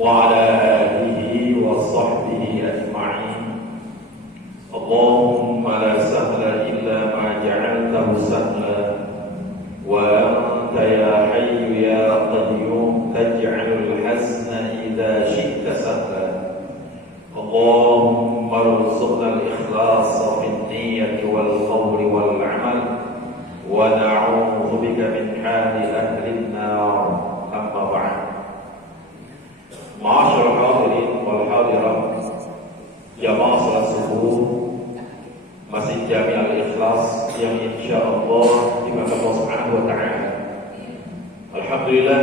وعلى آله وصحبه أجمعين. اللهم لا سهل إلا ما جعلته سهلا وأنت يا حي يا قيوم تجعل الحزن إذا شئت سهلا. اللهم ارزقنا الإخلاص في النية والقول والعمل ونعوذ بك من حال أهل النار. أما بعد. Ma'asyiral hadirin wal hadirat, jamaah salat subuh Masjid Jami Al-Ikhlas yang insyaallah dimuliakan Allah Subhanahu wa taala. Alhamdulillah,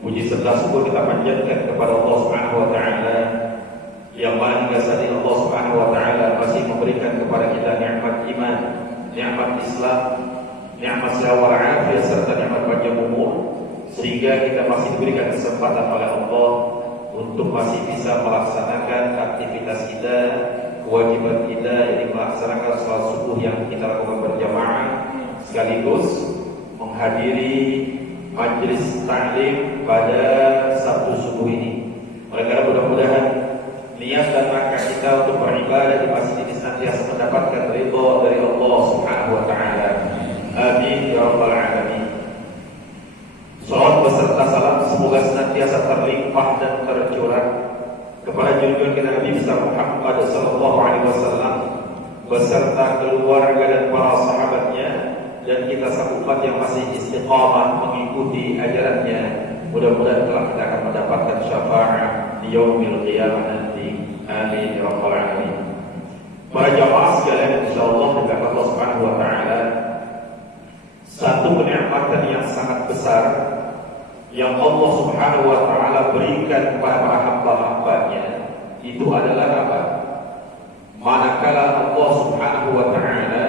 puji serta syukur kita panjatkan kepada Allah Subhanahu wa taala yang mana hingga saat ini Allah Subhanahu wa taala masih memberikan kepada kita nikmat iman, nikmat Islam, nikmat sehat walafiat serta nikmat panjang umur, sehingga kita masih diberikan kesempatan oleh Allah untuk masih bisa melaksanakan aktivitas kita, kewajiban kita, yaitu melaksanakan sholat subuh yang kita lakukan berjamaah, sekaligus menghadiri majelis taklim pada Sabtu subuh ini. Oleh karena mudah-mudahan niat dan rangka kita untuk beribadah di masjid ini senantiasa mendapatkan ridha dari Allah Subhanahu wa taala. Amin ya rabbal alamin. Salawat beserta salam semoga senantiasa terlimpah dan tercurah kepada junjungan kita Nabi besar Muhammad sallallahu alaihi wasallam beserta keluarga dan para sahabatnya dan kita sahabat yang masih istiqamah mengikuti ajarannya. Mudah-mudahan kelak kita akan mendapatkan syafaat di yaumil qiyamah nanti. Amin ya rabbal alamin. Para jamaah sekalian, insyaallah dengan Allah Subhanahu wa taala, satu kenikmatan yang sangat besar yang Allah Subhanahu wa taala berikan kepada para hamba-hambanya itu adalah apa? Manakala Allah Subhanahu wa taala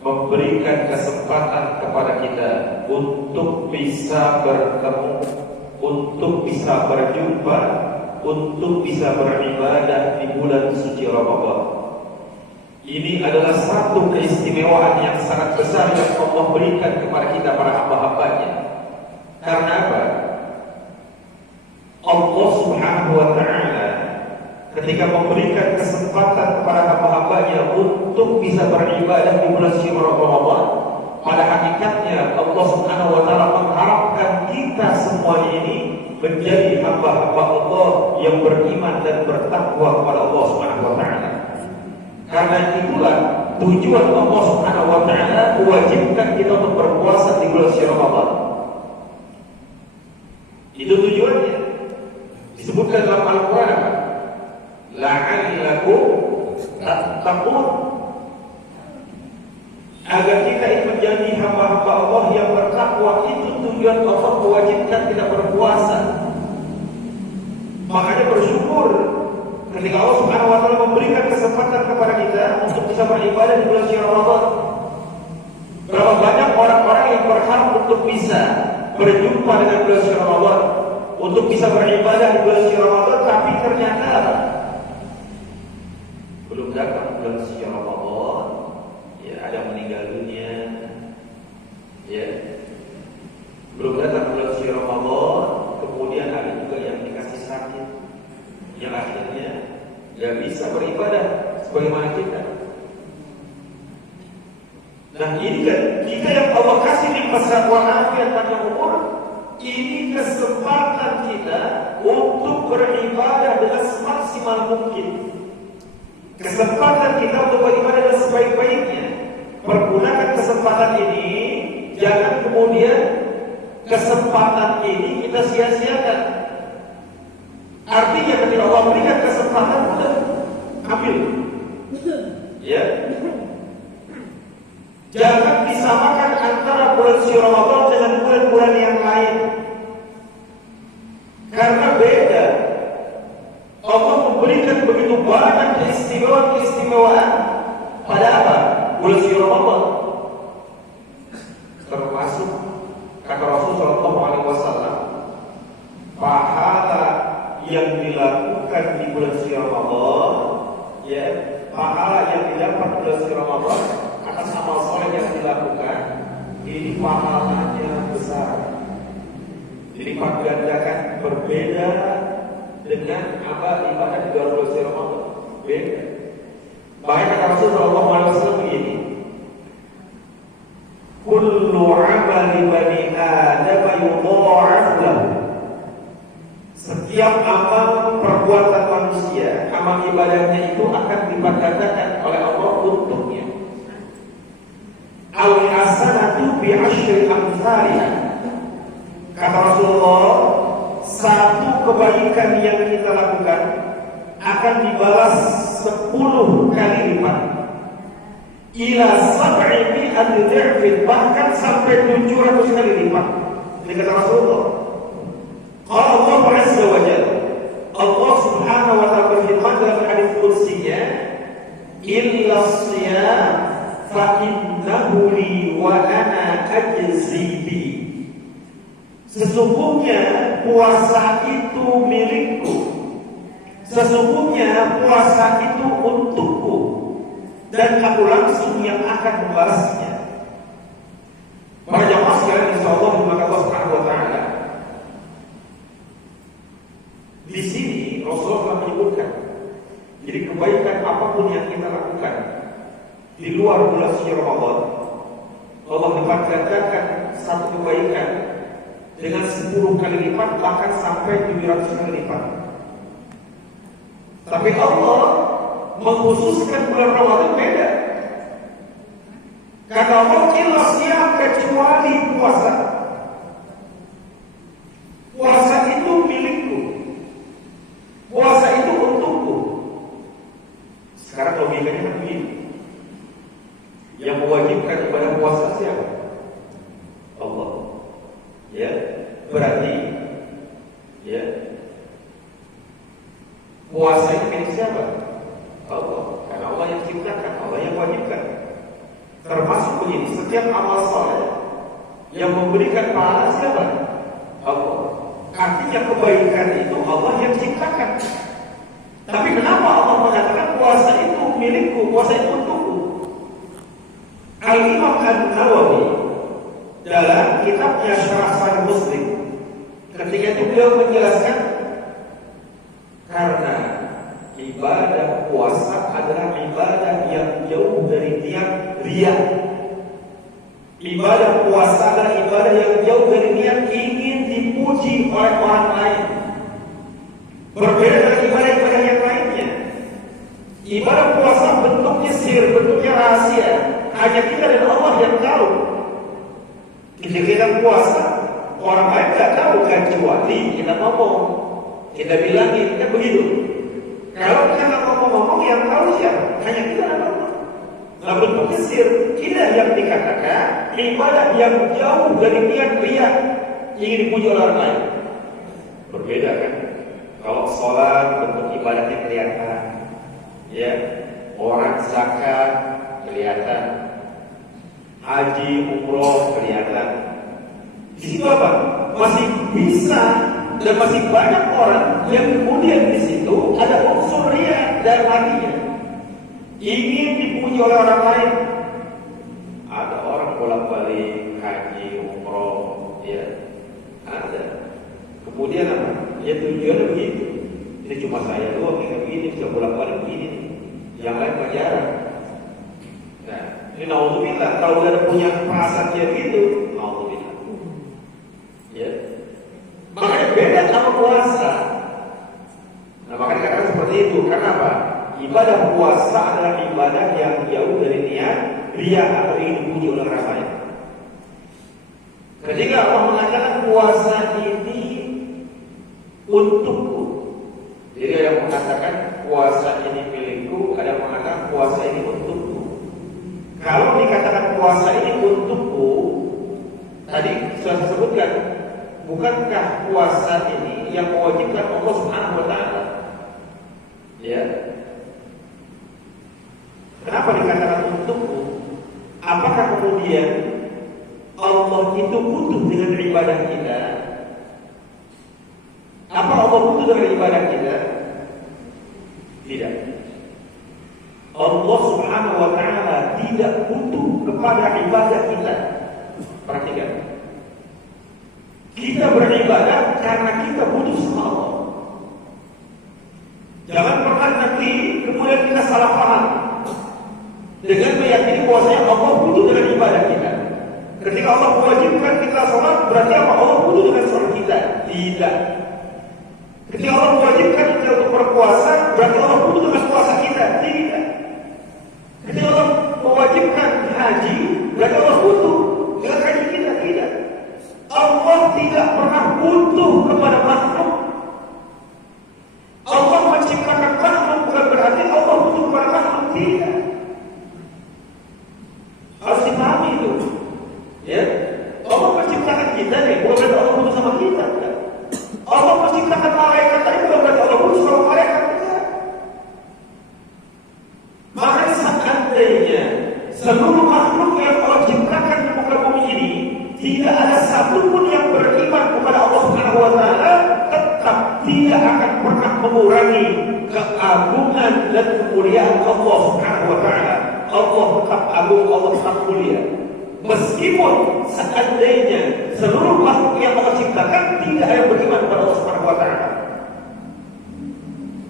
memberikan kesempatan kepada kita untuk bisa bertemu, untuk bisa berjumpa, untuk bisa beribadah di bulan suci Ramadan. Ini adalah satu keistimewaan yang sangat besar yang Allah berikan kepada kita para hamba-hambanya. Karena apa? Allah Subhanahu wa taala ketika memberikan kesempatan kepada hamba-hambanya untuk bisa beribadah di bulan suci Ramadan, pada hakikatnya Allah Subhanahu wa taala mengharapkan kita semua ini menjadi hamba-hamba Allah yang beriman dan bertakwa kepada Allah Subhanahu wa taala. Karena itulah tujuan Allah Subhanahu wa taala mewajibkan kita untuk berpuasa di bulan suci Ramadan. Itu tujuannya. Disebutkan dalam Al-Qur'an apa? La'allakum tattaqun. Agar kita ini menjadi hamba-hamba Allah yang bertakwa. Itu tujuan Allah mewajibkan kita berpuasa. Makanya bersyukur ketika Allah Subhanahu wa taala memberikan kesempatan kepada kita untuk bisa beribadah di bulan suci Ramadan. Berapa banyak orang-orang yang berharap untuk bisa berjumpa dengan bulan suci Ramadan, untuk bisa beribadah di bulan suci Ramadan, tapi ternyata belum datang bulan suci Ramadan, ya ada meninggal dunia, ya belum datang bulan suci Ramadan, kemudian ada juga yang dikasih sakit, yang akhirnya gak bisa beribadah sebagaimana kita. Nah ini kan kita yang Allah kasih nikmat sehat walafiat panjang umur, ini kesempatan kita untuk beribadah dengan semaksimal mungkin. Kesempatan kita untuk beribadah dengan sebaik-baiknya. Pergunakan kesempatan ini, jangan kemudian kesempatan ini kita sia-siakan. Artinya ketika Allah berikan kesempatan, udah ambil. Ya. Jangan disamakan antara bulan suci Ramadan dengan bulan-bulan yang lain. Karena beda. Allah memberikan begitu banyak keistimewaan pada apa? Bulan suci Ramadan. Termasuk kata Rasul sallallahu alaihi wasallam, pahala yang dilakukan di bulan suci Ramadan, ya, pahala yang didapat bulan suci Ramadan atas amal soleh yang dilakukan, ini pahalanya besar. Dilipat gandakan berbeda dengan ibadah di luar bulan Ramadan. Beda. Bahkan kata Rasulullah SAW begini, kullu amali bani Adam yudha'af lahu. Setiap amal perbuatan manusia, amal ibadahnya itu akan dipadankan oleh Allah untuknya. Al-hasanatu bi'asyri amsalha. Kata Rasulullah, satu kebaikan yang kita lakukan akan dibalas 10 kali lipat. Ila sab'i mi'ati dhi'fin, bahkan sampai 700 kali lipat. Ini kata Rasulullah. Qala Allah Azza wa Jalla, Allah Subhanahu wa ta'ala berfirman dalam hadis qudsinya, illa shiyam fa innahu li wa ana ajzi bi. Sesungguhnya puasa itu milikku. Sesungguhnya puasa itu untukku, dan aku langsung yang akan membalasnya. Para jamaah sekalian, insyaallah dimakan Allah Subhanahu wa ta'ala. Di sini Rasulullah telah menyebutkan, jadi kebaikan apapun yang kita lakukan di luar bulan suci Ramadan, Allah menggandakan satu kebaikan dengan 10 kali lipat, bahkan sampai 700 kali lipat. Tapi Allah mengkhususkan bulan Ramadan beda. Kata Allah, illa shiyam, kecuali puasa. Puasa itu milikku. Puasa itu untukku. Sekarang logikanya kan begini. Yang mewajibkan ibadah puasa siapa? Allah. Ya, berarti ya, puasa itu milik siapa? Allah. Karena Allah yang ciptakan, Allah yang wajibkan. Termasuk begini, setiap amal saleh yang memberikan pahala siapa? Allah. Artinya kebaikan itu Allah yang ciptakan. Tapi kenapa Allah mengatakan puasa itu milikku, puasa itu untukku? Al-Imam An-Nawawi dalam kitabnya Syarah Sahih Muslim, ketika itu beliau menjelaskan, karena ibadah puasa adalah ibadah yang jauh dari niat riya. Ibadah puasa adalah ibadah yang jauh dari niat ingin dipuji oleh orang lain. Berbeda dengan ibadah-ibadah yang lainnya. Ibadah puasa bentuknya sir, bentuknya rahasia. Hanya kita dan Allah yang tahu. Ketika kita puasa, orang lain tidak tahu, kecuali kita ngomong, kita bilangin, kan begitu. Kalau kita nggak ngomong-ngomong, yang tahu siapa? Hanya kita dan Allah. Nah, bentuknya sir, inilah yang dikatakan ibadah yang jauh dari niat riya, ingin dipuji oleh orang lain. Berbeda kan? Kalau sholat bentuk ibadahnya kelihatan, ya, orang zakat kelihatan, haji, umroh kelihatan. Di situ apa? Masih bisa dan masih banyak orang yang kemudian di situ ada unsur riya dalam hatinya, ingin dipuji oleh orang lain. Ada orang bolak-balik haji, umroh, ya, ada. Kemudian apa? Ya tujuannya begitu. Ini cuma saya doang yang begini, bisa bolak-balik begini. Yang lain jarang. Nah, ini naudzubillah, kalau ada punya perasaan dia gitu, naudzubillah. Ya. Makanya beda sama puasa. Nah, makanya dikatakan seperti itu. Karena apa? Ibadah puasa adalah ibadah yang jauh dari niat riya atau ingin dipuji oleh orang lain. Ketika Allah mengatakan puasa ini untukku, jadi ada yang mengatakan puasa ini milikku, ada yang mengatakan puasa ini untukku. Kalau dikatakan puasa ini untukku, tadi sudah saya sebutkan, bukankah puasa ini yang mewajibkan Allah Subhanahu wa ta'ala? Ya. Kenapa dikatakan untukku? Apakah kemudian Allah itu butuh dengan ibadah kita? Apa Allah butuh dengan ibadah kita? Tidak. Allah Subhanahu wa ta'ala tidak butuh kepada ibadah kita. Perhatikan. Kita beribadah karena kita butuh sama Allah. nanti kemudian kita salah paham dengan meyakini bahwasanya Allah butuh dengan ibadah kita. Ketika Allah mewajibkan kita sholat, berarti apa? Allah butuh dengan sholat kita? Tidak. Ketika Allah mewajibkan kita untuk berpuasa, berarti Allah butuh dengan puasa kita? Tidak. Ketika Allah mewajibkan haji, berarti Allah butuh dengan haji kita? Tidak. Allah tidak pernah butuh kepada makhluk. Allah menciptakan makhluk bukan berarti Allah butuh kepada makhluk. Tidak. Harus dipahami itu. Ya, Allah menciptakan kita nih, bukan berarti Allah butuh sama kita. Allah menciptakan malaikat tadi, bukan berarti Allah butuh sama malaikat. Maka seandainya seluruh makhluk yang Allah ciptakan di muka bumi ini tidak ada satupun yang beriman kepada Allah Subhanahu wa taala, tetap tidak akan pernah mengurangi keagungan dan kemuliaan Allah Subhanahu wa taala. Allah tetap agung, Allah tetap mulia. Meskipun seandainya seluruh makhluk yang Allah ciptakan tidak ada yang beriman kepada Allah Subhanahu wa taala.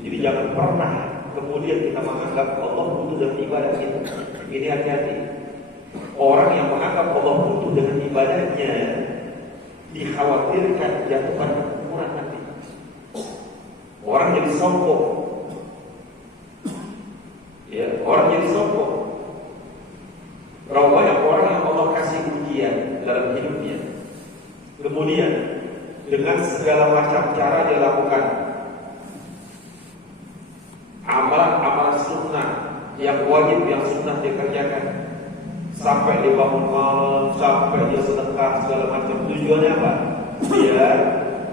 Jadi jangan pernah kemudian kita menganggap Allah butuh dengan ibadah kita. Ini hati-hati. Orang yang menganggap Allah butuh dengan ibadahnya dikhawatirkan jatuhkan kekufuran nanti. Orang jadi sombong. Ya, orang jadi sombong. Berapa banyak orang yang Allah kasih ujian dalam hidupnya, kemudian dengan segala macam cara dia lakukan amalan-amalan sunnah yang wajib, yang sunnah dia kerjakan, sampai dia bangun malam, sampai dia sedekah segala macam. Tujuannya apa? Biar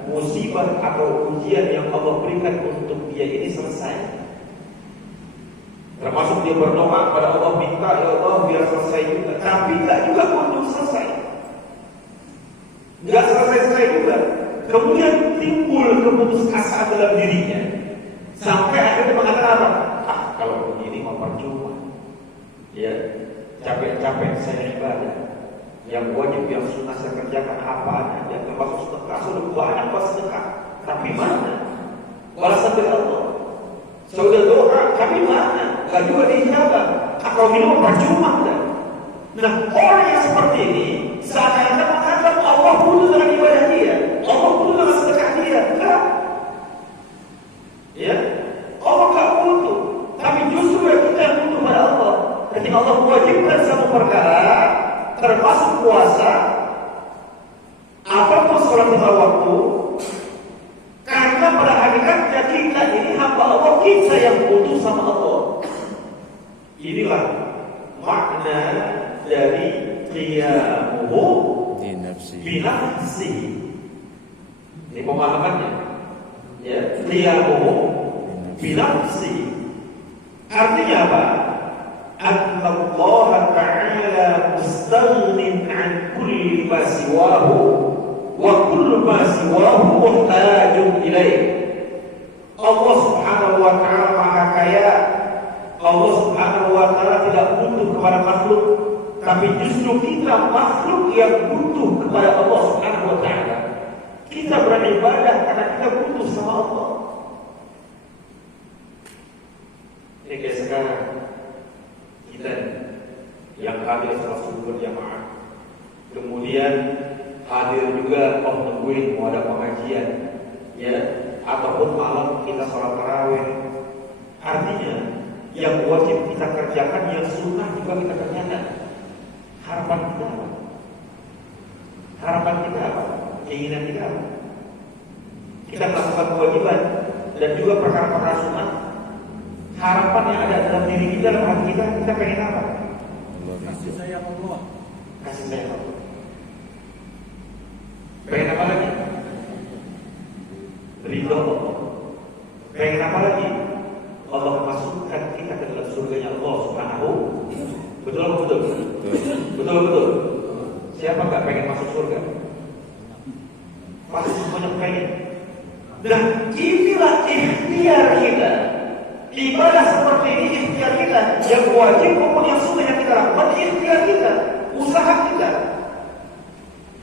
musibah atau ujian yang Allah berikan untuk dia ini selesai. Termasuk dia berdoa kepada Allah, minta ya Allah biar selesai juga. Tapi tak juga untuk selesai. Enggak selesai juga. Kemudian timbul keputusasaan dalam dirinya. Sampai akhirnya mengatakan apa? Kalau begini mau percuma. Ya, capek-capek saya ibadah. Yang wajib, yang sunnah saya kerjakan apa aja. Termasuk sedekah, sudah banyak pas sedekah. Tapi mana balasan dari Allah? Sudah doa, kami mana? Gak juga diijabah. Kalau minum percuma kan? Nah, orang yang seperti ini seakan-akan menganggap Allah butuh dengan ibadah dia, Allah butuh dengan sedekah dia. Enggak. Ya, Allah gak butuh. Tapi justru kita yang butuh pada Allah. Ketika Allah mewajibkan satu perkara, termasuk puasa, apapun sholat lima waktu, karena pada hakikatnya kita ini hamba Allah, kita yang butuh sama Allah. Inilah makna dari qiyamuhu binafsi. Ini pemahamannya. Ya, qiyamuhu binafsi. Artinya apa? Allah Ta'ala mustaghnin an kulli ma siwahu wa kullu ma siwahu muhtajun ilaih. Allah Subhanahu wa taala Maha Kaya. Allah Subhanahu wa taala tidak butuh kepada makhluk, tapi justru kita makhluk yang butuh kepada Allah Subhanahu wa taala. Kita beribadah karena kita butuh sama Allah. Ini kayak sekarang kita yang hadir salah satu berjamaah, kemudian hadir juga nungguin mau ada pengajian, ya, ataupun malam kita sholat tarawih. Artinya yang wajib kita kerjakan, yang sunnah juga kita kerjakan. Harapan kita apa? Harapan kita apa? Keinginan kita apa? Kita melakukan kewajiban dan juga perkara-perkara sunnah. Harapan yang ada dalam diri kita, dalam hati kita, kita pengen apa? Kasih sayang Allah. Kasih sayang Allah. Pengen apa lagi? Ridho Allah. Pengen apa lagi? Allah masukkan kita ke dalam surganya Allah Subhanahu. Betul betul. Betul betul. Siapa nggak pengen masuk surga? Pasti semuanya pengen. Dan inilah ikhtiar kita. Ibadah seperti ini ikhtiar kita. Yang wajib maupun yang sunnah yang kita lakukan ikhtiar kita, usaha kita.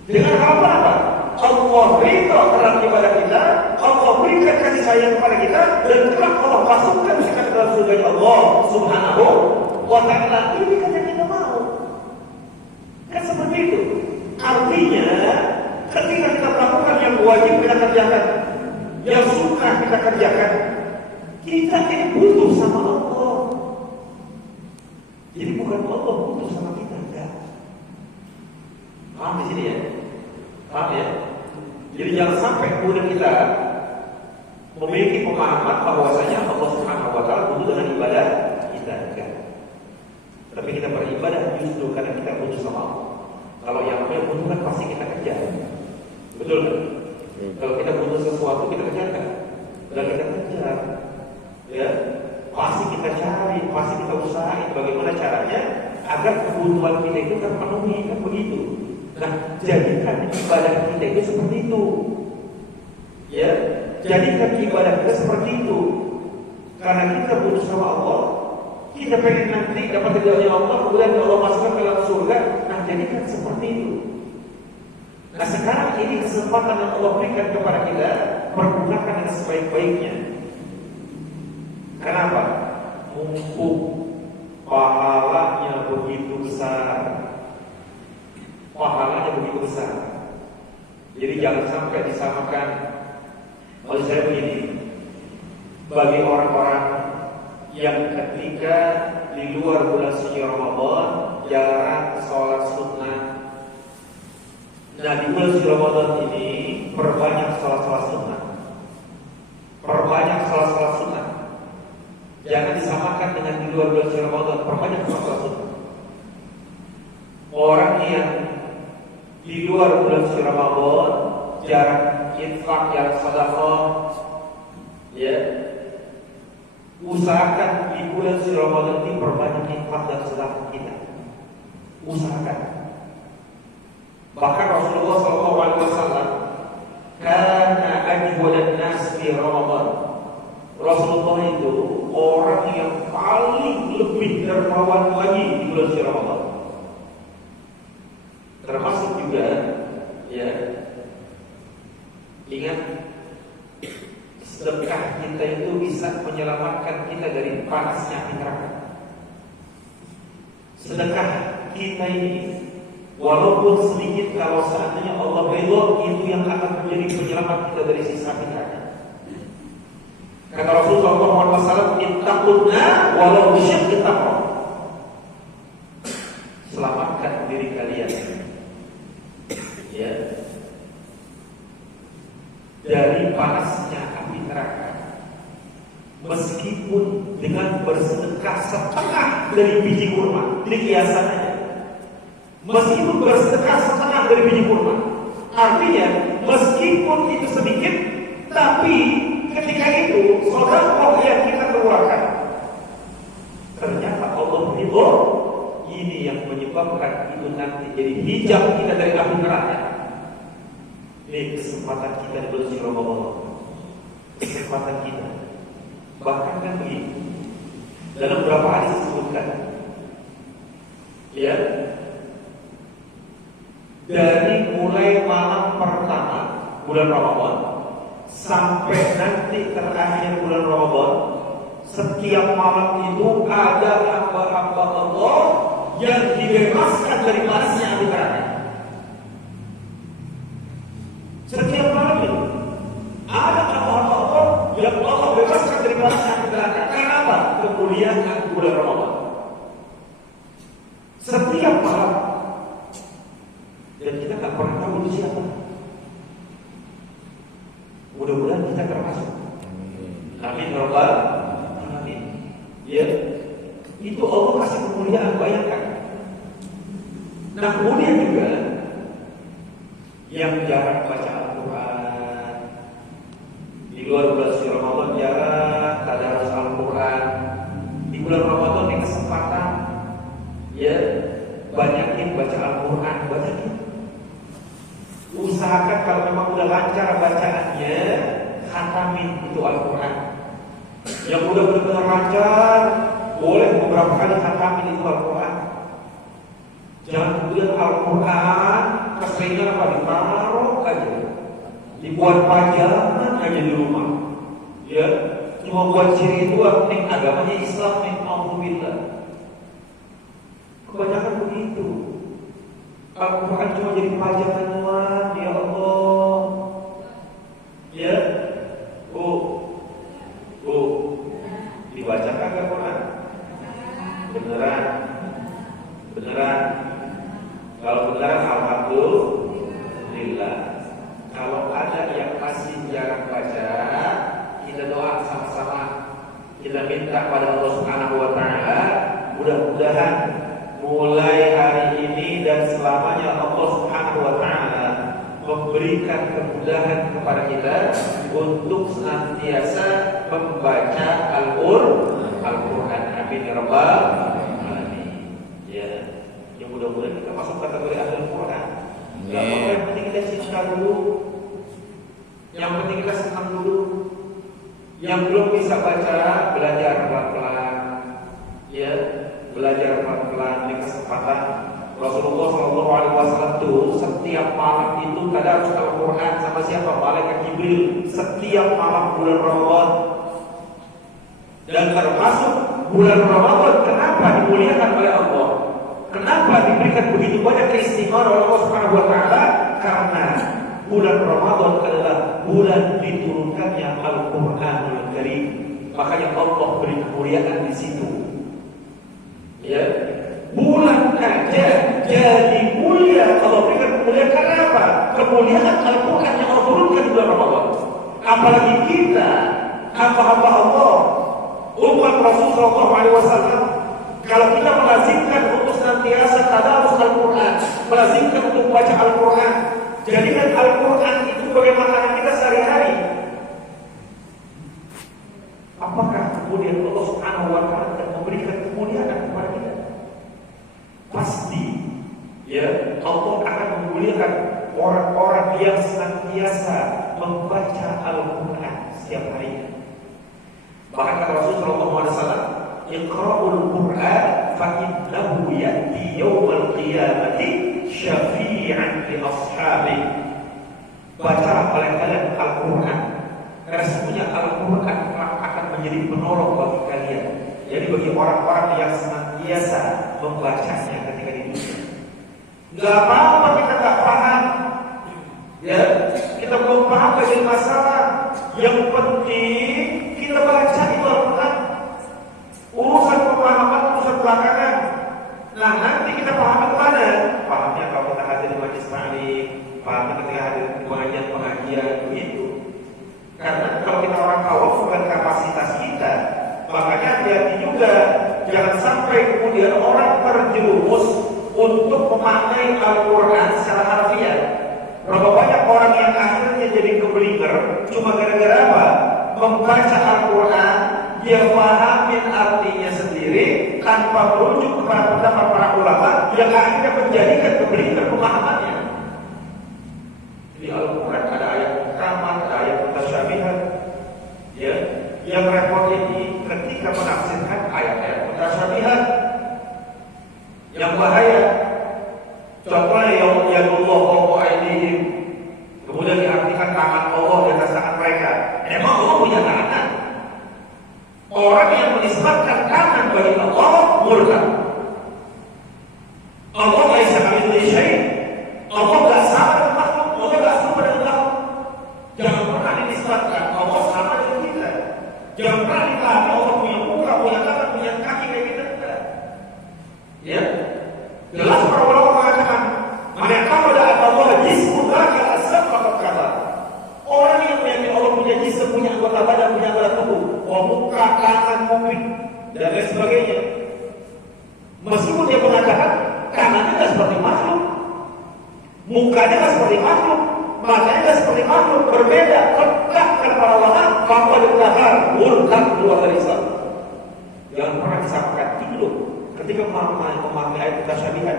Dengan harapan apa? Allah ridha terhadap ibadah kita, Allah Allah berikan kasih sayang kepada kita, dan kelak Allah masukkan kita ke dalam surga Allah Subhanahu wa Ta'ala. Ini kan yang kita mau. Kan seperti itu. Artinya, ketika kita melakukan yang wajib kita kerjakan, yang sunnah kita kerjakan, kita ini butuh sama Allah. Jadi bukan Allah butuh sama kita, enggak. Paham di sini ya? Paham ya? Jadi jangan sampai kemudian kita memiliki pemahaman bahwasanya Allah Subhanahu wa Ta'ala butuh dengan ibadah kita, enggak. Tapi kita beribadah justru karena kita butuh sama Allah. Kalau yang namanya butuh kan pasti kita kerja. Betul kan? Kalau kita butuh sesuatu kita kerjakan. Dan kita kejar. Ya, pasti kita cari, pasti kita usahain bagaimana caranya agar kebutuhan kita itu terpenuhi, kan begitu. Nah, jadikan ibadah kita itu seperti itu. Ya, jadikan ibadah kita seperti itu. Karena kita butuh sama Allah, kita pengen nanti dapat ridhonya Allah, kemudian Allah masukkan ke dalam surga. Nah, jadikan seperti itu. Nah, sekarang ini kesempatan yang Allah berikan kepada kita, pergunakan dengan sebaik-baiknya. Kenapa? Mumpung pahalanya begitu besar. Pahalanya begitu besar. Jadi jangan sampai disamakan. Maksud saya begini, bagi orang-orang yang ketika di luar bulan suci Ramadan jarang sholat sunnah. Nah, di bulan suci Ramadan ini perbanyak sholat sunnah. Perbanyak sholat sunnah. Jangan disamakan dengan di luar bulan suci Ramadan. Perbanyak sholat sunnah. Orang yang di luar bulan suci Ramadan jarang infak, jarang sedekah, ya, usahakan di bulan suci Ramadan ini perbanyak infak dan sedekah kita. Usahakan. Bahkan Rasulullah SAW karena ajwadan nas di Ramadan. Rasulullah itu orang yang paling lebih dermawan lagi di bulan suci Ramadan. Termasuk juga, ya, ingat, sedekah kita itu bisa menyelamatkan kita dari panasnya api neraka. Sedekah kita ini, walaupun sedikit, kalau seandainya Allah ridho, itu yang akan menjadi penyelamat kita dari siksa api neraka. Kata Rasulullah SAW, ittaqunna walau bisyiqqi tamrah. Selamatkan diri kalian, ya, dari panasnya api neraka, meskipun dengan bersedekah setengah dari biji kurma. Ini kiasannya. Meskipun bersedekah setengah dari biji kurma, artinya meskipun itu sedikit, tapi ketika itu sedekah yang kita keluarkan, ternyata Allah ridho. Ini yang menyebabkan itu nanti jadi hijab kita dari api neraka. Ini kesempatan kita di bulan suci Ramadan. Kesempatan kita. Bahkan kan begini, dalam beberapa hadis disebutkan, ya, dari mulai malam pertama bulan Ramadan sampai nanti terakhir bulan Ramadan, setiap malam itu ada hamba-hamba Allah yang dibebaskan dari panasnya api neraka. Setiap malam itu ada hamba-hamba Allah yang Allah bebaskan dari panasnya api neraka. Karena apa? Kemuliaan bulan Ramadan. Setiap malam. Dan kita tak pernah tahu itu siapa. Mudah-mudahan kita termasuk. Amin ya rabbal alamin. Ya, itu Allah kasih kemuliaan, bayangkan. Nah, kemudian juga yang jarang baca Al-Quran, di luar bulan suci Ramadan jarang tadarus Al-Quran. Di bulan Ramadan ini kesempatan, ya, banyakin baca Al-Quran, banyakin. Usahakan kalau memang udah lancar bacaannya, khatamin itu Al-Quran. Yang udah benar-benar lancar, boleh beberapa kali khatamin itu Al-Quran. Jangan kemudian Al-Quran keseringan apa ditaruh aja di dibuat pajangan aja di rumah, ya, cuma buat ciri doang, nih agamanya Islam, nih alhamdulillah. Kebanyakan begitu. Al-Quran cuma jadi pajangan doang, ya Allah, ya, dibacakan Al-Quran, beneran. Kalau beneran alhamdulillah. Kalau ada yang masih jarang baca, kita doa sama-sama. Kita minta pada Allah Subhanahu wa taala, mudah-mudahan mulai hari ini dan selamanya Allah Subhanahu wa taala memberikan kemudahan kepada kita untuk senantiasa membaca Al-Quran. Amin ya rabbal alamin. Ya, yang mudah-mudahan kita masuk kategori ahli Quran. Gak apa-apa, yang penting kita cinta dulu, yang penting kita senang dulu. Yang belum bisa baca, belajar pelan-pelan, ya, belajar pelan-pelan. Di kesempatan Rasulullah SAW tuh setiap malam itu tadarus Al-Quran sama siapa? Malaikat Jibril setiap malam bulan Ramadan. Dan termasuk bulan Ramadan kenapa dimuliakan oleh Allah? Kenapa diberikan begitu banyak keistimewaan oleh Allah Subhanahu wa taala? Karena bulan Ramadan adalah bulan diturunkannya Al-Qur'anul Karim. Makanya Allah beri kemuliaan di situ. Ya. Bulan aja jadi mulia kalau berikan kemuliaan. Karena apa? Kemuliaan Al-Qur'an yang Allah turunkan di bulan Ramadan. Apalagi kita hamba-hamba Allah, umat Rasul sallallahu alaihi wasallam, kalau kita melazimkan untuk senantiasa tadarus Al-Quran, melazimkan untuk baca Al-Quran, jadikan Al-Quran itu sebagai makanan kita sehari-hari. Apakah kemudian Allah Subhanahu wa taala akan memberikan kemuliaan kepada kita? Pasti, ya, Allah akan memuliakan orang-orang yang senantiasa membaca Al-Quran setiap harinya. Bahkan kata Rasul sallallahu alaihi wasallam, Iqra'ul Qur'an fa'innahu ya'ti yawmal qiyamati syafi'an li ashabi. Bacalah kalian Al-Quran, karena sesungguhnya Al-Quran akan menjadi penolong bagi kalian. Jadi bagi orang-orang yang senantiasa membacanya ketika di dunia. Gak apa-apa kita gak paham, ya, kita belum paham bagi masalah. Yang penting kita baca itu Al-Quran. Urusan pemahaman, urusan belakangan. Nah, nanti kita paham kemana? Pahamnya kalau kita hadir di majlis taklim, pahamnya ketika hadir di pengajian begitu. Karena kalau kita orang awam bukan kapasitas kita, makanya hati-hati juga jangan sampai kemudian orang terjerumus untuk memaknai Al-Quran secara harfiah. Berapa banyak orang yang akhirnya jadi keblinger cuma gara-gara apa? Membaca Al-Quran, dia pahamin artinya sendiri tanpa merujuk kepada pendapat para ulama yang akhirnya menjadikan keblinger pemahamannya. Di Al-Quran ada ayat muhkamat, ada ayat mutasyabihat. Ya, yang repot ini ketika menafsirkan ayat-ayat mutasyabihat. Yang bahaya, contohnya yadullah fawqa aydihim, kemudian diartikan tangan Allah di atas tangan mereka. Emang Allah punya tangan? Orang yang menisbatkan tangan bagi Allah murtad. Allah laisa kamitslihi syai'. Allah enggak sama dengan makhluk, Allah enggak sama dengan makhluk. Jangan pernah dinisbatkan Allah sama dengan kita. Jangan pernah dikatakan Allah punya muka, punya tangan, punya kaki kayak kita. Ya, jelas para ulama mengatakan, mereka pada Allah jismun laka asal kata. Orang yang meyakini Allah punya jism, punya anggota badan, punya anggota tubuh, muka, tangan, kuping, dan lain sebagainya. Meskipun dia mengatakan tangannya tidak seperti makhluk, mukanya tidak seperti makhluk, matanya tidak seperti makhluk, berbeda. Tetapkan para ulama bahwa dikatakan murtad keluar dari Islam. Jangan pernah disamakan itu ketika memahami ayat mutasyabihat.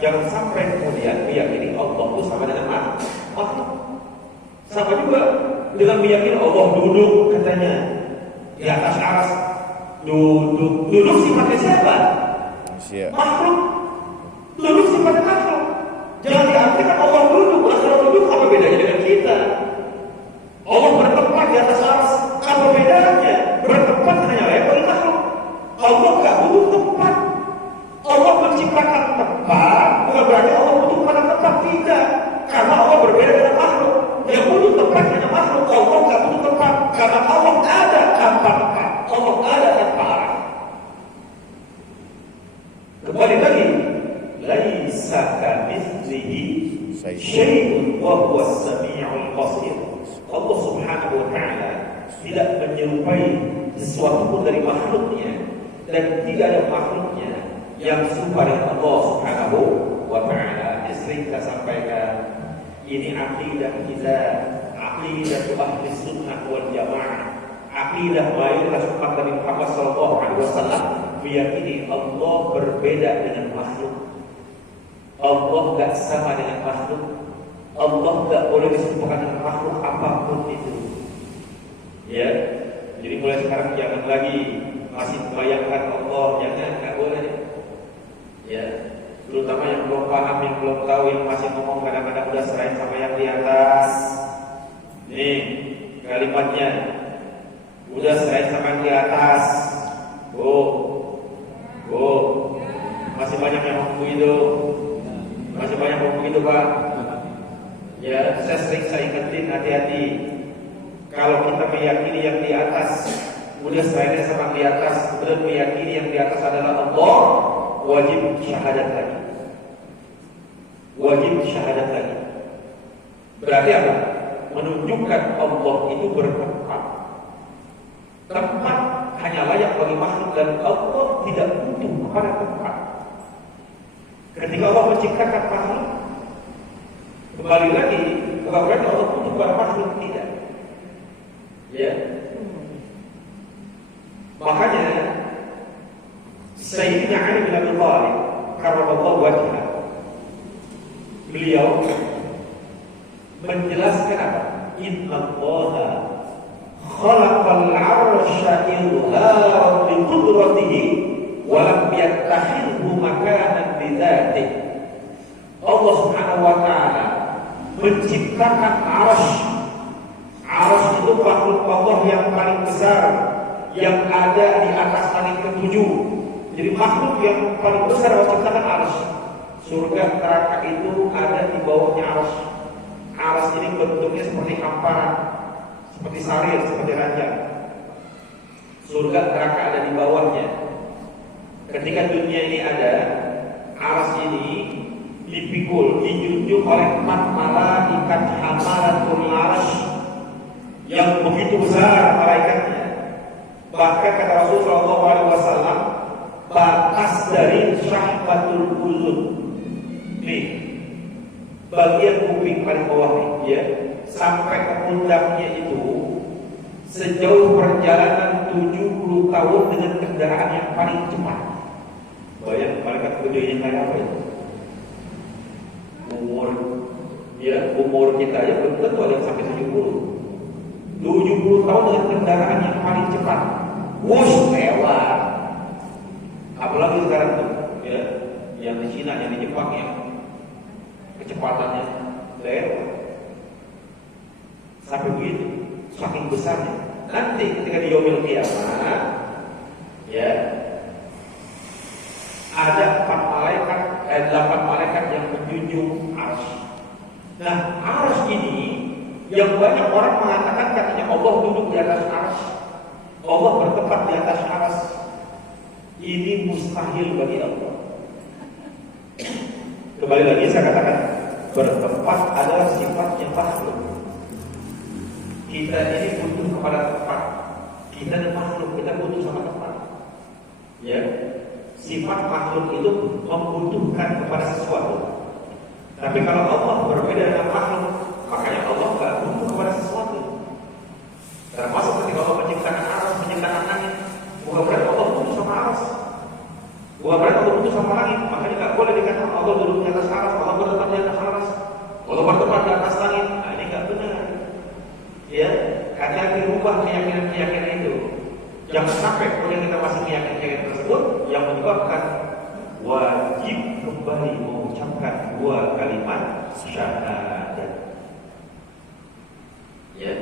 Jangan sampai kemudian meyakini Allah itu sama dengan makhluk. Sama juga dengan meyakini Allah duduk katanya di atas aras. Duduk sifatnya siapa? Makhluk. Duduk sifatnya makhluk. Jangan diartikan Allah duduk. Kalau duduk apa bedanya dengan kita? makhluk Allah nggak butuh tempat, karena Allah ada tanpa tempat, Allah ada tanpa arah. Kembali lagi, laisa kamitslihi syai'un wa huwas samiul basir. Allah Subhanahu wa taala tidak menyerupai sesuatu pun dari makhluknya, dan tidak ada makhluknya yang serupa dengan Allah Subhanahu wa taala. Sering kita sampaikan, ini akidah kita, akidah ahli sunnah wal jamaah, akidah mayoritas umat Nabi Muhammad sallallahu alaihi wasallam, meyakini Allah berbeda dengan makhluk. Allah enggak sama dengan makhluk. Allah enggak boleh diserupakan dengan makhluk apapun itu. Ya. Jadi mulai sekarang jangan lagi masih membayangkan Allah, jangan, enggak boleh. Ya. Terutama yang belum paham, yang belum tahu, yang masih ngomong kadang-kadang udah serahin sama yang di atas. Nih kalimatnya, udah serahin sama yang di atas. Masih banyak yang ngomong begitu. Masih banyak ngomong begitu, Pak. Ya, saya ingetin, hati-hati. Kalau kita meyakini yang di atas, udah serahin sama yang di atas, kemudian meyakini yang di atas adalah Allah, wajib syahadat lagi. Wajib syahadat lagi. Berarti apa? Menunjukkan Allah itu bertempat. Tempat hanya layak bagi makhluk, dan Allah tidak butuh kepada tempat. Ketika Allah menciptakan makhluk, kembali lagi, bukan berarti Allah butuh kepada makhluk, tidak. Ya. Makanya Sayyidina Ali bin Abi Thalib karramallahu wajhah, beliau menjelaskan apa? Inna Allaha khalaqal 'arsya idharan li qudratihi wa lam yattakhidhu makanan li dzatihi. Allah Subhanahu wa taala menciptakan 'arsy. 'Arsy itu makhluk Allah yang paling besar yang ada di atas langit ketujuh. Jadi makhluk yang paling besar Allah ciptakan 'arsy. Surga neraka itu ada di bawahnya 'arsy. 'Arsy ini bentuknya seperti hamparan, seperti sarir, seperti ranjang. Surga neraka ada di bawahnya. Ketika dunia ini ada, 'arsy ini dipikul, dijunjung oleh 4 malaikat hamalatul 'arsy yang begitu besar malaikatnya. Bahkan kata Rasulullah SAW, batas dari syahbatul uzun, nih bagian kuping paling bawah nih, ya, sampai ke pundaknya itu sejauh perjalanan 70 tahun dengan kendaraan yang paling cepat. Bayang malaikat gedenya kayak apa itu? Umur kita ya belum tentu ada yang sampai 70 tahun dengan kendaraan yang paling cepat. Wush, lewat. Apalagi sekarang tuh, ya, yang di Cina, yang di Jepang, yang kecepatannya lewat. Sampai begitu, saking besarnya. Nanti ketika di yaumil qiyamah, ya, ada 8 malaikat yang menjunjung 'arsy. Nah, 'arsy ini yang banyak orang mengatakan katanya Allah duduk di atas 'arsy, Allah bertempat di atas 'arsy. Ini mustahil bagi Allah. Kembali lagi saya katakan, bertempat adalah sifatnya makhluk. Kita ini butuh kepada tempat. Kita dan makhluk, kita butuh sama tempat. Ya, sifat makhluk itu membutuhkan kepada sesuatu. Tapi kalau Allah berbeda dengan makhluk, makanya Allah nggak butuh kepada sesuatu. Termasuk ketika Allah menciptakan aras, menciptakan langit, bukan berarti Allah butuh sama aras, bukan berarti Allah butuh sama langit. Makanya nggak boleh dikatakan Allah duduk di atas aras, Allah bertempat di atas aras, Allah bertempat di atas langit. Nah, ini nggak benar. Ya, hati-hati rubah keyakinan itu. Jangan sampai kemudian kita masih keyakinan tersebut yang menyebabkan wajib kembali mengucapkan 2 kalimat syahadat. Ya,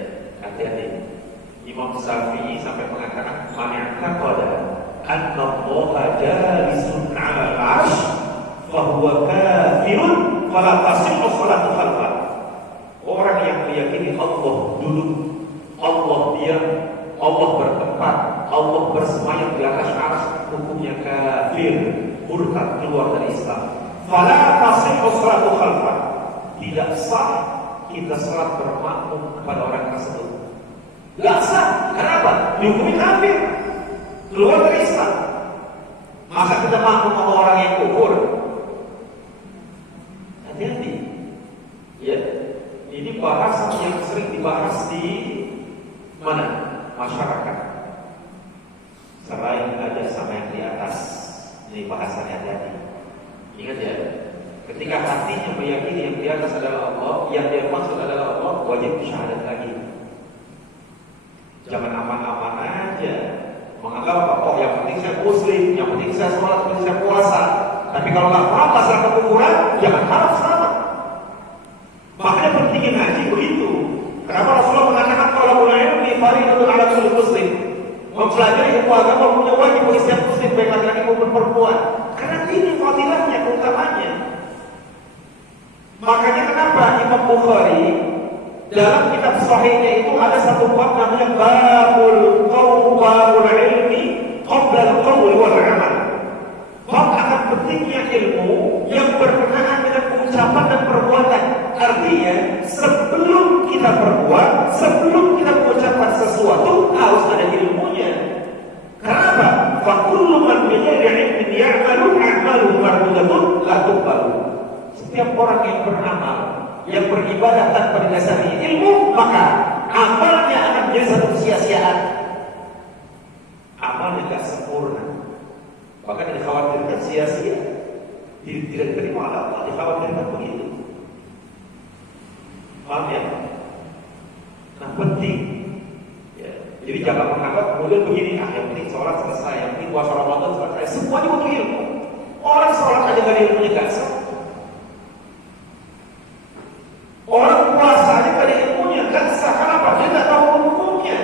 hati-hati. Imam Syafi'i sampai mengatakan, "Man i'taqada anna Allaha jalisun 'alal 'arsy fa huwa kafirun fala tasihhu salatu khalfah." Orang yang meyakini Allah duduk, Allah diam, Allah bertempat, Allah bersemayam di atas arsy, hukumnya kafir, murtad, keluar dari Islam. Fala tasihhu sholatu khalfah. Tidak sah kita salat bermakmum kepada orang tersebut. Tidak sah. Kenapa? Dihukumi kafir, keluar dari Islam. Masa kita makmum sama orang yang kufur? Hati-hati. Ya, ini bahasan yang sering dibahas di mana? Masyarakat. Selain ada sama yang di atas, ini bahasannya hati-hati. Ingat ya, ketika hatinya meyakini yang di atas adalah Allah, yang dia maksud adalah Allah, wajib syahadat lagi. Jangan aman-aman aja menganggap apa? Oh, yang penting saya muslim, yang penting saya sholat, yang penting saya puasa. Tapi kalau nggak paham masalah kekufuran, jangan harap selamat. Makanya pentingnya ngaji begitu. Kenapa Rasulullah mengatakan kalau ilmu fardhu 'ala kulli muslim? Mempelajari ilmu agama punya wajib bagi setiap muslim, baik laki-laki maupun perempuan. Karena ini fadilahnya, keutamaannya. Makanya kenapa Imam Bukhari dalam kitab sahihnya itu ada satu bab namanya babul ilmi qabla al-qawl wal 'amal. Bab akan pentingnya ilmu yang berkenaan dengan ucapan dan perbuatan. Artinya sebelum kita berbuat, sebelum kita mengucapkan sesuatu harus ada ilmunya. Kenapa? Fa kullu man bi ghairi ilmin ya'malu 'amalu mardudatun la tuqbalu. Setiap orang yang beramal, yang beribadah tanpa didasari ilmu, maka amalnya akan menjadi satu sia-siaan. Amalnya tidak sempurna, bahkan dikhawatirkan sia-sia, tidak diterima oleh Allah, dikhawatirkan begitu. Paham ya? Nah, penting ya. Jadi jangan menganggap kemudian begini, yang penting sholat selesai, yang penting puasa Ramadan selesai, semuanya butuh ilmu. Orang sholat aja gak ada ilmunya, gak sah. Orang puasa aja gak ada ilmunya, gak sah. Kenapa? Dia gak tahu hukumnya.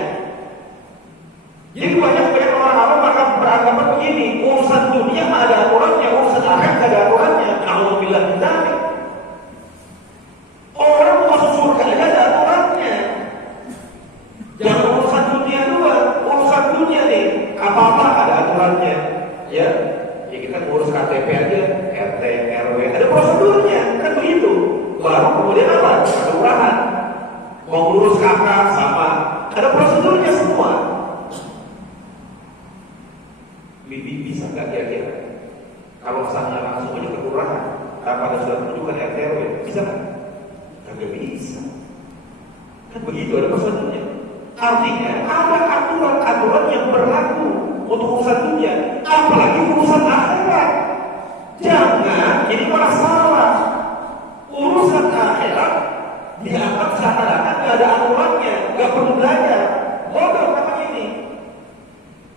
Jadi banyak orang awam akan beranggapan begini, urusan dunia mah ada aturannya, urusan akhirat gak ada aturannya. Alhamdulillah kita. Orang masuk surga aja ada aturannya. Jangan urusan dunia dulu, urusan dunia nih, apa-apa ada aturannya. Ya, ya kita ngurus KTP aja, RT, RW, ada prosedurnya, kan begitu. Baru kemudian apa? Kelurahan. Mau ngurus kakak sama, ada prosedurnya semua. Bibi bisa nggak kira-kira? Kalau misalnya langsung aja ke kelurahan, tanpa ada surat penunjukan RT RW, bisa nggak? Nggak bisa. Kan begitu, ada prosedurnya. Artinya ada aturan-aturan yang berlaku untuk urusan dunia, apalagi urusan akhirat. Jangan ini malah salah. Urusan akhirat dianggap seakan-akan nggak ada aturannya, nggak perlu belajar. Bodoh namanya ini.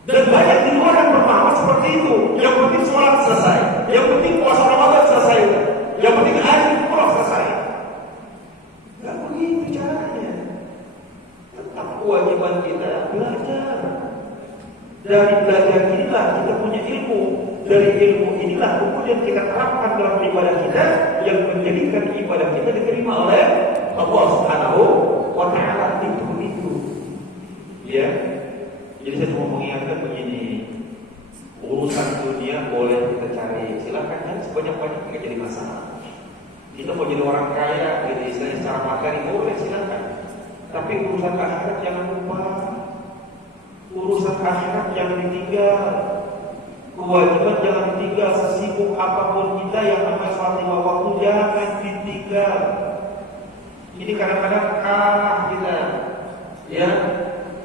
Dan banyak di luar yang berpaham seperti itu. Yang penting sholat selesai, yang penting puasa Ramadan selesai, yang penting haji umrah selesai. Nggak begitu caranya. Tetap kewajiban kita belajar. Dari belajar inilah kita punya ilmu. Dari ilmu inilah kemudian kita terapkan dalam ibadah kita, yang menjadikan ibadah kita diterima oleh Allah Subhanahu wa Ta'ala. Itu. Ya. Jadi saya mau mengingatkan begini, urusan dunia boleh kita cari, silakan cari sebanyak-banyak, tidak jadi masalah. Kita mau jadi orang kaya, gitu istilahnya secara materi boleh, silakan. Tapi urusan akhirat jangan lupa, urusan akhirat jangan ditinggal, kewajiban jangan ditinggal. Sesibuk apapun kita yang namanya sholat 5 waktu jangan ditinggal. Ini kadang-kadang kalah kita, ya.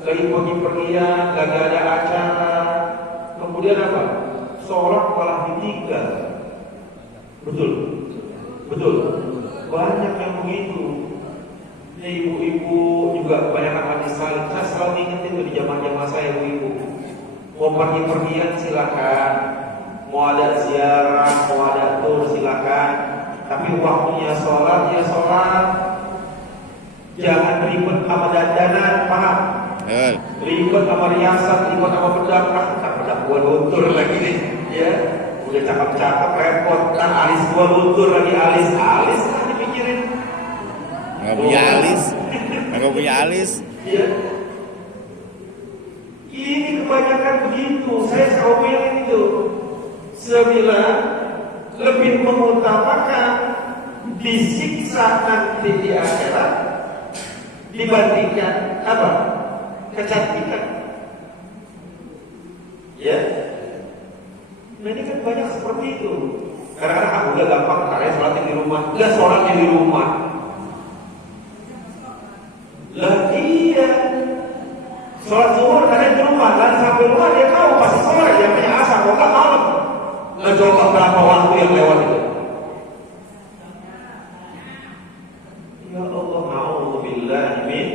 Lagi pergi-pergian, lagi ada acara, kemudian apa? Sholat malah ditinggal. Betul. Banyak yang begitu. Ini ibu-ibu juga kebanyakan hadis salih. Saya selalu ingetin di zaman-zaman saya ibu-ibu. Mau pergi-pergian silakan, mau ada ziarah, mau ada tur silakan. Tapi waktunya sholat ya sholat. Jangan ribet sama dandanan, paham? Ribet sama riasan, ribet sama pedang, pedang gua luntur lagi nih, ya. Udah cakep-cakep repot, kan alis gua luntur lagi alis kan dipikirin. Nggak punya alis. Nggak punya alis. Ya. Ini kebanyakan begitu. Saya omelin itu. Saya bilang lebih mengutamakan disiksa nanti di akhirat dibandingkan apa? Kecantikan. Ya. Nah ini kan banyak seperti itu. Kadang-kadang udah gampang, kalian sholatnya di rumah. Udah sholatnya di rumah. Lah iya. Sholat zuhur kalian di rumah, dan sampai rumah dia tahu pasti sore, yang punya asar, kok nggak malam. Nah coba berapa waktu yang lewat itu? Ya Allah, na'udzubillah min.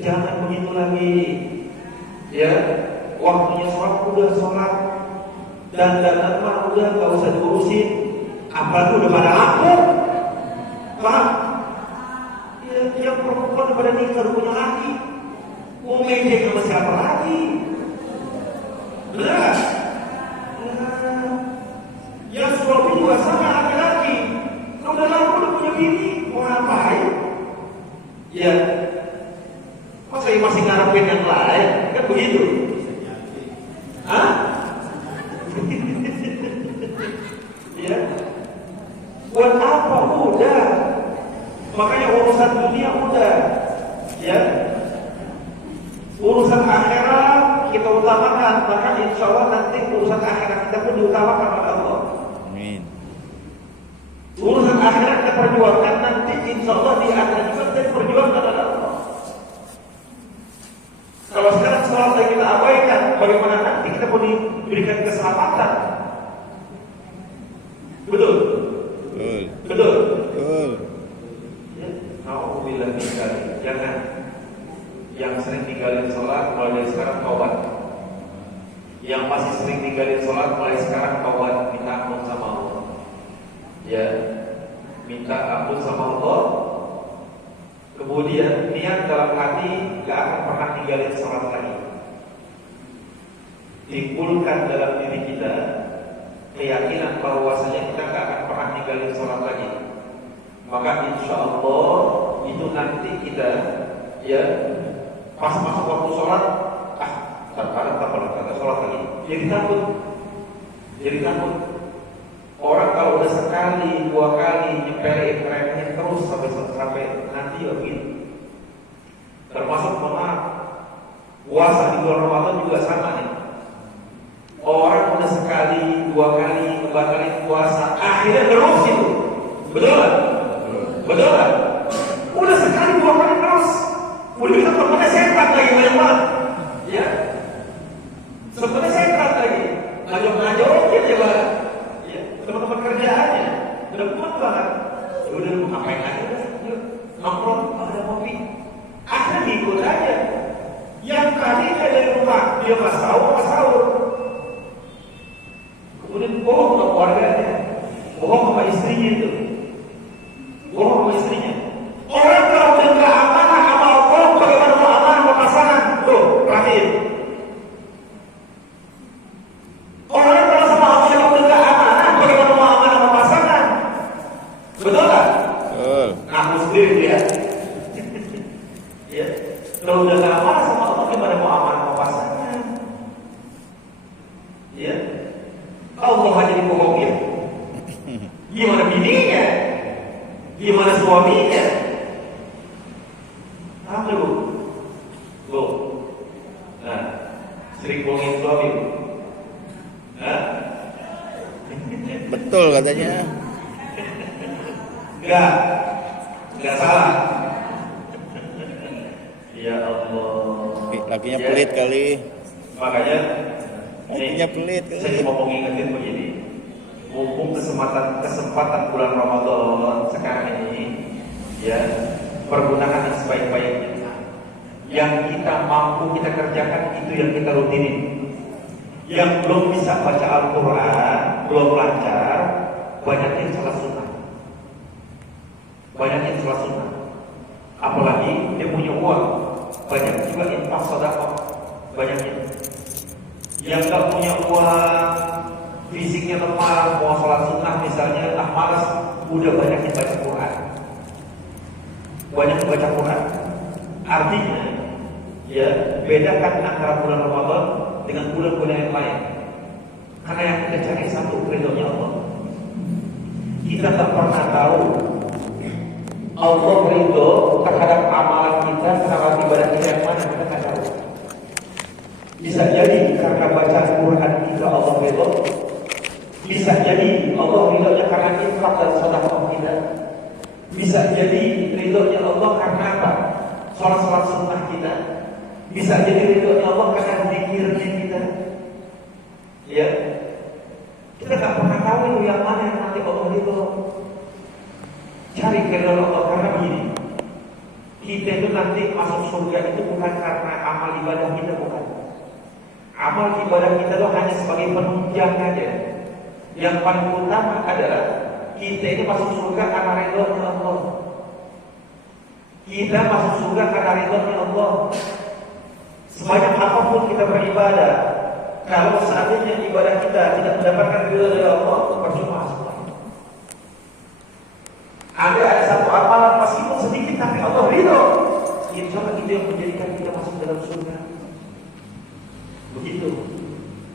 Jangan begitu lagi. Ya, waktunya sholat udah sholat. Dan mah udah gak usah diurusin. Apalagi udah pada lampu. Paham? Ya, yang perempuan udah pada nikah, udah punya laki. Mau ngejek sama siapa lagi? Nah, yang suami juga sama laki-laki. Kalau udah lampu udah punya bini, mau ngapain? Ya, masa masih ngarepin yang lain? Kan begitu? Hah? Ya, buat apa? Udah. Makanya urusan dunia udah. Ya, urusan akhirat kita utamakan. Maka insya Allah nanti urusan akhirat kita pun diutamakan oleh Allah. Amin. Urusan akhirat kita perjuangkan, nanti insya Allah di akhirat juga kita perjuangkan oleh Allah. Kalau sekarang sholat yang kita abaikan, bagaimana nanti kita pun diberikan keselamatan? Betul? Betul. Betul? Betul. Ya, na'udzubillah min dzalik. Jangan yang sering tinggalin sholat mulai dari sekarang taubat. Yang masih sering tinggalin sholat mulai sekarang taubat, minta ampun sama Allah. Ya, minta ampun sama Allah. Kemudian niat dalam hati gak akan pernah tinggalin sholat lagi. Timbulkan dalam diri kita keyakinan bahwasanya kita gak akan pernah tinggalin sholat lagi. Maka insya Allah itu nanti kita ya pas masuk waktu sholat, terkadang tak pernah sholat lagi. Jadi takut. Orang kalau udah sekali, dua kali nyepelin remnya terus sampai nanti ya begitu. Termasuk maaf, puasa di bulan Ramadan juga sama nih. Orang udah sekali, dua kali ngebatalin puasa, akhirnya terus itu. Betul kan? Betul kan? Udah sekali, dua kali terus. Udah kita temennya sehat lagi banyak banget. Ya, sebenarnya sehat lagi. Ngajok-ngajokin ya bang. Ya, teman-teman kerjaannya udah kuat banget. Udah lu ngapain aja udah. Nongkrong, ada kopi. Akhirnya ngikut aja. Yang tadi dari rumah dia pas sahur. Kemudian bohong sama keluarganya, bohong sama istrinya itu, bohong sama istrinya. Orang kalau udah nggak amanah sama Allah, bagaimana mau amanah sama pasangan? Tuh, perhatiin. Orang kalau sama Allah yang udah nggak amanah, bagaimana mau amanah sama pasangan? Betul nggak? Betul. Aku sendiri ya. Ya, kalau udah nggak amanah sama Allah, gimana mau amanah sama pasangan? Ya. Allah aja dibohongin. Gimana bininya? Gimana suaminya? Apa bu? Bu, nah, sering bohongin suami bu? Hah? Betul katanya. Enggak salah. Ya Allah. Lakinya pelit kali. Makanya Lakinya pelit kali. saya cuma mau ngingetin begini. Mumpung kesempatan bulan Ramadan sekarang ini, ya, pergunakan yang sebaik-baiknya. Yang kita mampu kita kerjakan itu yang kita rutinin. Yang belum bisa baca Al-Quran, belum lancar, banyakin sholat sunnah. Banyakin sholat sunnah. Apalagi dia punya uang, banyak juga infak sedekah, banyakin. Yang gak punya uang, fisiknya lemah, mau sholat sunnah misalnya, malas, udah banyakin baca Quran. banyak baca Quran. Artinya, ya, bedakan antara bulan Ramadan dengan bulan-bulan yang lain. Karena yang kita cari satu, ridhonya Allah. Kita tak pernah tahu Allah ridho terhadap amalan kita, terhadap ibadah kita yang mana, kita tak tahu. Bisa jadi karena baca Quran kita Allah ridho. Bisa jadi Allah ridhonya karena infak dan sedekah kita. Bisa jadi ridhonya Allah karena apa? Salat-salat sunnah kita. Bisa jadi ridhonya Allah karena zikirnya kita. Ya, kita tak pernah tahu itu yang mana yang nanti Allah ridho. Cari keridhaan Allah karena begini. Kita itu nanti masuk surga itu bukan karena amal ibadah kita, bukan. Amal ibadah kita itu hanya sebagai penunjang saja. Yang paling utama adalah kita ini masuk surga karena ridhonya Allah. Kita masuk surga karena ridhonya Allah. Sebanyak apapun kita beribadah, kalau seandainya ibadah kita tidak mendapatkan ridho dari Allah, percuma semua. Ada satu amalan meskipun sedikit tapi Allah ridho, insya Allah itu yang menjadikan kita masuk dalam surga. Begitu.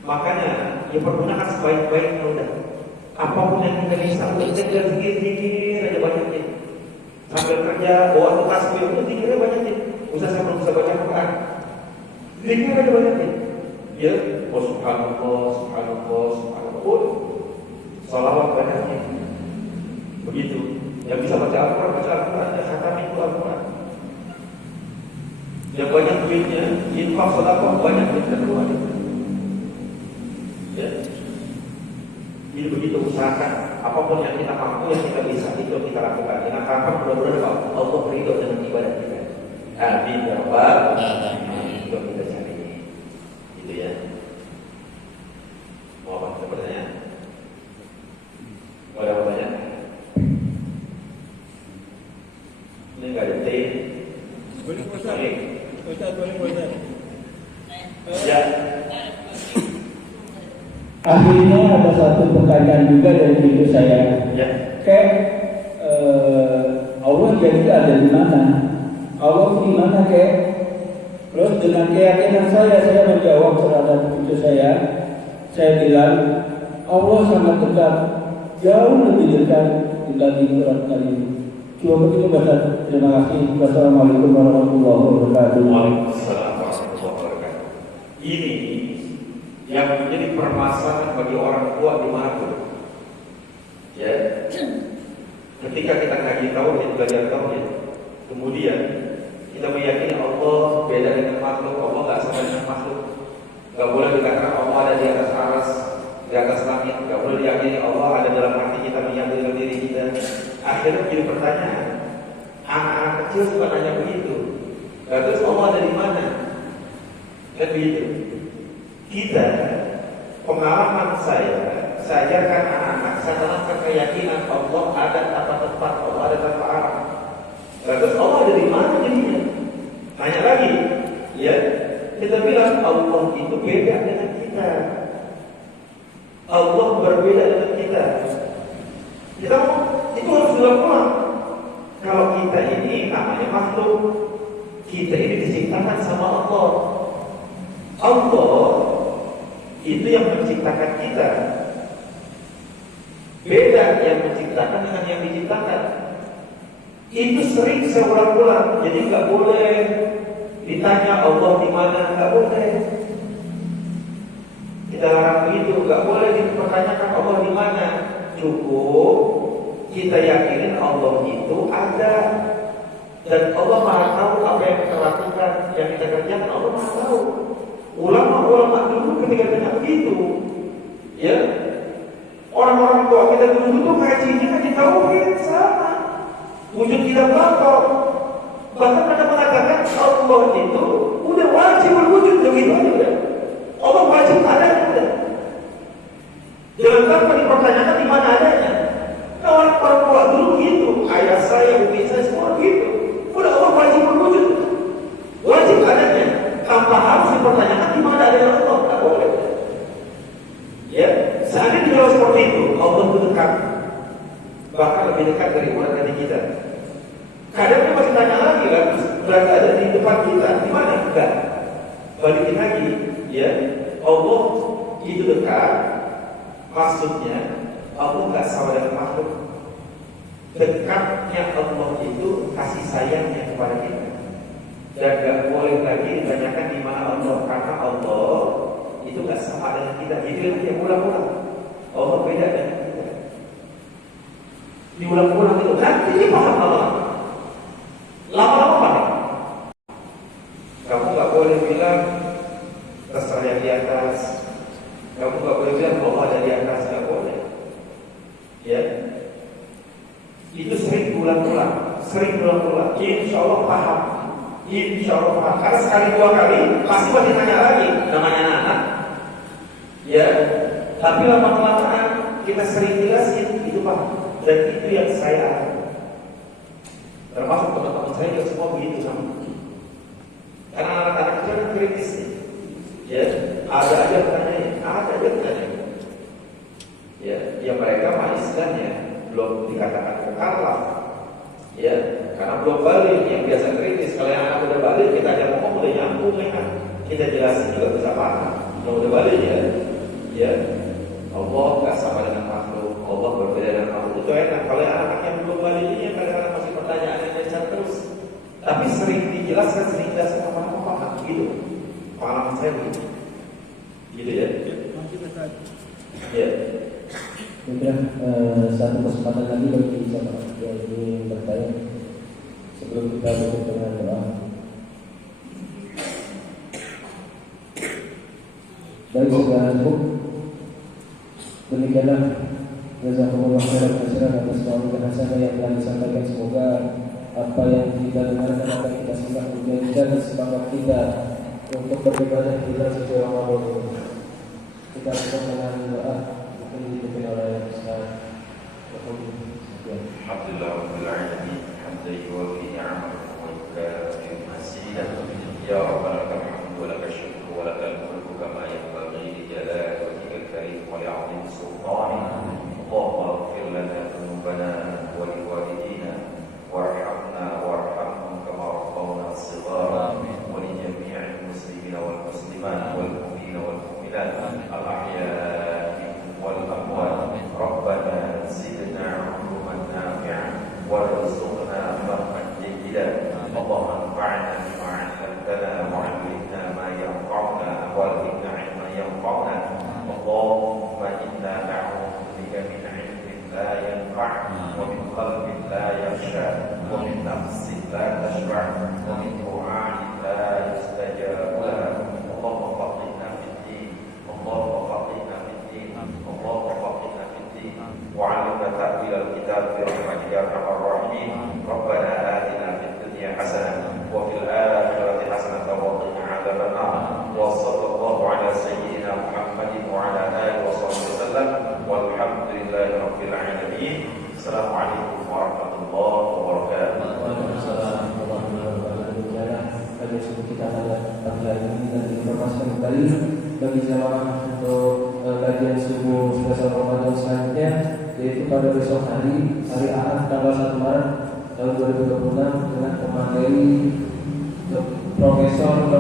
Makanya ya pergunakan sebaik-baiknya udah. Apapun yang kita bisa, kita zikir aja banyakin. Sambil kerja, bawa tasbih itu zikirnya banyakin. Usah saya belum bisa baca Quran. Zikir aja banyakin. Ya, oh subhanallah, subhanallah, subhanallah. Salawat banyakin. Begitu. Yang bisa baca Al-Quran, baca Al-Quran, yang khatam itu Al-Quran. Yang banyak duitnya, infak sedekah banyak duitnya keluar. Ya. Jadi begitu, usahakan apapun yang kita mampu, yang kita bisa itu kita lakukan. Dengan harapan mudah-mudahan Allah ridho dengan ibadah kita. Amin ya rabbal alamin. Itu kita cari. Gitu ya. Mau apa? Ada pertanyaan? Mau ada pertanyaan? Ini nggak ada teh. Boleh Ustaz. Ustaz boleh Ustaz. Ya. Akhirnya ada satu pertanyaan juga dari diri saya. Ya. Allah jadi ada di mana? Allah di mana Terus dengan keyakinan saya menjawab terhadap itu saya bilang Allah sangat dekat, jauh lebih dekat dibanding surat kali ini. Cuma begitu Bapak. Terima kasih. Wassalamualaikum warahmatullahi wabarakatuh. Waalaikumsalam warahmatullahi wabarakatuh. Ini yang menjadi permasalahan bagi orang tua dimanapun. Ya, ketika kita ngaji tauhid, belajar tauhid, kemudian kita meyakini Allah beda dengan makhluk, Allah nggak sama dengan makhluk. Nggak boleh dikatakan Allah ada di atas aras, di atas langit. Nggak boleh diyakini Allah ada dalam hati kita, menyatu dengan diri kita. Akhirnya menjadi pertanyaan. Anak-anak kecil suka nanya begitu. Terus Allah ada di mana? Kan begitu. Kita, pengalaman saya ajarkan anak-anak, saya tanamkan keyakinan Allah ada tanpa tempat, Allah ada tanpa arah. Terus Allah ada di mana jadinya? Tanya lagi, ya. Kita bilang Allah itu beda dengan kita. Allah berbeda dengan kita. Kita itu harus dilakukan. Kalau kita ini namanya makhluk, kita ini diciptakan sama Allah. Allah itu yang menciptakan kita. Beda yang menciptakan dengan yang diciptakan. Itu sering saya ulang-ulang. Jadi nggak boleh ditanya Allah di mana, nggak boleh. Kita larang begitu, nggak boleh dipertanyakan Allah di mana. Cukup kita yakinin Allah itu ada dan Allah Maha tahu apa yang kita lakukan, yang kita kerjakan. Allah Maha tahu. Ulama-ulama dulu ketika tanya begitu, ya, orang-orang tua kita dulu itu ngaji tauhid sama, wujud kita belakang. Bahkan mereka mengatakan Allah itu udah wajib berwujud, begitu aja udah. Allah wajib adanya udah. Jangan tanpa dipertanyakan di mana adanya. Nah, orang tua dulu gitu, ayah saya, bumi saya semua gitu. Udah Allah wajib berwujud, wajib adanya. Tanpa harus dipertanyakan di mana adanya Allah, tak boleh. Ya, seandainya kalau seperti itu, Allah itu dekat, bahkan lebih dekat dari umat dari kita. Kadang dia masih tanya depan kita, di mana? Enggak. Balikin lagi, ya. Allah itu dekat. Maksudnya Allah enggak sama dengan makhluk. Dekatnya Allah itu kasih sayangnya kepada kita. Dan enggak boleh lagi ditanyakan di mana Allah, karena Allah itu enggak sama dengan kita. Jadi dia ulang-ulang. Allah beda dengan kita. Diulang-ulang itu nanti dia paham Allah. Lama-lama paham. Kamu nggak boleh bilang terserah yang di atas. Kamu nggak boleh bilang Allah ada di atas, nggak boleh. Ya, itu sering ulang-ulang, Insya Allah paham. Insya Allah paham. Karena sekali dua kali pasti masih tanya lagi, namanya anak. Ya, tapi lama-kelamaan kita sering jelasin itu paham. Dan itu yang saya alami. Termasuk teman-teman saya juga semua begitu sama. Karena anak-anak kecil kan kritis nih. Ya, ada aja bertanya. Ya mereka mah istilahnya belum dikatakan mukalaf. Ya, karena belum balik. Yang biasa kritis, kalau yang anak udah balik kita aja ngomong udah nyambung ya. Kita jelasin juga bisa paham. Yang udah balik ya. Allah nggak sama dengan makhluk. Allah berbeda dengan makhluk. Itu enak. Kalau yang anak yang belum balik ini kadang-kadang masih pertanyaan yang lancar terus. Tapi sering dijelaskan apa gitu. Pengalaman saya begitu. Gitu ya. Ya. Mungkin satu kesempatan lagi bagi siapa yang ingin bertanya sebelum kita tutup dengan doa. Dari segala hukum, demikianlah jazakumullah khairan katsiran atas kemuliaan hasanah yang telah disampaikan. Semoga apa yang kita dengarkan akan kita simak menjadikan semangat kita untuk beribadah kita sesuai Ramadan ini. Kita lakukan dengan doa mungkin dipimpin oleh Ustaz. Alhamdulillah rabbil alamin, hamdan yuwafi ni'amahu wa yukafi masidah. Ya Rabbana lakal hamdu wa lakal syukru wa lakal mulku kama yanbaghi li jalali wajhikal karim wa li'azimi sultanik. Allahumma ighfir lana dhunubana wa liwalidina warhamna warhamhum kama rabbawna shighara wa li jami'il muslimina wal muslimat wal mu'minina wal mu'minat al ahya'i wal amwat. Rabbana zidna 'ilman nafi'an warzuqna fahman jayyidan. Allahumma anfa'na bima 'allamtana wa 'allimna ma yanfa'una wa zidna 'ilman yanfa'una. Allahumma inna na'udzu bika min 'ilmin la yanfa' wa min qalbin la yakhsha wa min nafsin la tashba' wa min du'a'in la yustajab lahu. Allahumma faqihna fid din, Allahumma faqihna fid din, Allahumma faqihna fid din wa 'allimna ta'wil al-kitab bi rahmatika ya arhamar rahimin. Rabbana atina fid dunya hasanah wa fil akhirati hasanah wa qina 'adzaban nar. Wa sallallahu ala sayyidina Muhammadin wa ala alihi wa sahbihi wasallam walhamdulillahi rabbil alamin. Assalamualaikum warahmatullahi wabarakatuh. Waalaikumsalam warahmatullahi wabarakatuh. Bagi suku kita pada pagi hari ini dan diinformasikan kembali bagi jamaah untuk kajian subuh spesial Ramadan selanjutnya, yaitu pada besok hari Ahad tanggal 1 Maret tahun 2026 dengan pemateri Profesor